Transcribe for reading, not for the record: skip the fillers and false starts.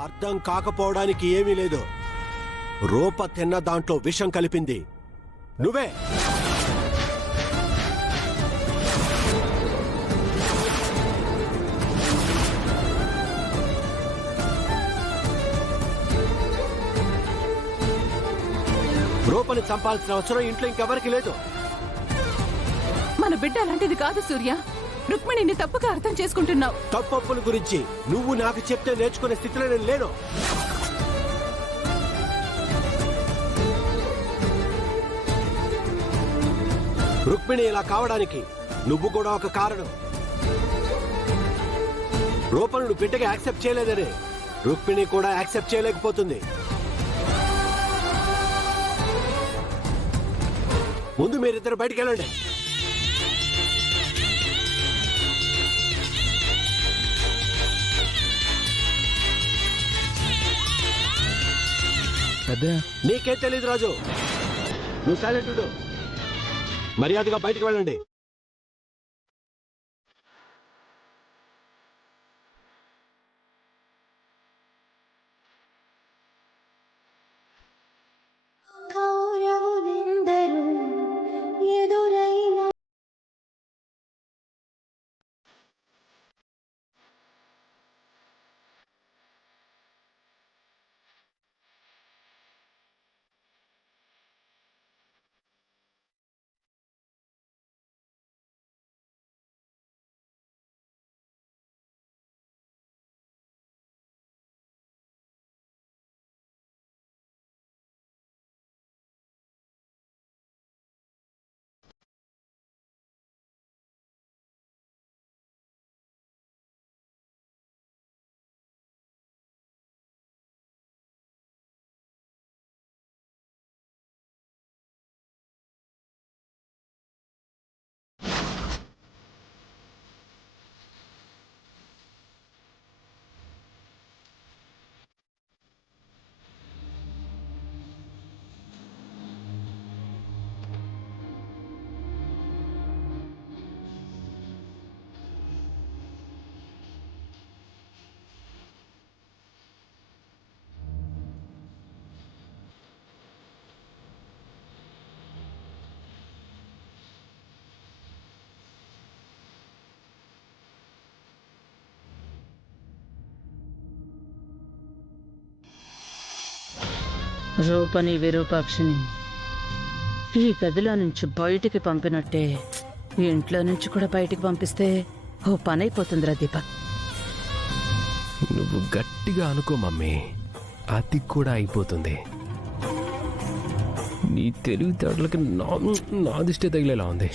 అర్థం కాకపోవడానికి ఏమీ లేదు. రూప తిన్న దాంట్లో విషం కలిపింది నువ్వే. రూపని చంపాల్సిన అవసరం ఇంట్లో ఇంకెవరికి లేదు. మన బిడ్డ అలాంటిది కాదు సూర్య. రుక్మిణిని తప్పుగా అర్థం చేసుకుంటున్నావు. తప్పప్పుల గురించి నువ్వు నాకు చెప్తే నేర్చుకునే స్థితిలో నేను లేను. రుక్మిణి ఇలా కావడానికి నువ్వు కూడా ఒక కారణం. రూపను బిడ్డగా యాక్సెప్ట్ చేయలేదని రుక్మిణి కూడా యాక్సెప్ట్ చేయలేకపోతుంది. ముందు మీరిద్దరు బయటికి వెళ్ళండి. నీకేం తెలీదు రాజు, నువ్వు సైలెంట్. మర్యాదగా బయటికి వెళ్ళండి. రూపని విరూపాక్షిని ఈ గదిలో నుంచి బయటికి పంపినట్టే ఇంట్లో నుంచి కూడా బయటికి పంపిస్తే ఓ పని అయిపోతుందిరా దీపక్. నువ్వు గట్టిగా అనుకో మమ్మీ, అది కూడా అయిపోతుంది. నీ తెలివితేటలకి నా దిష్టే తగిలేలా ఉంది.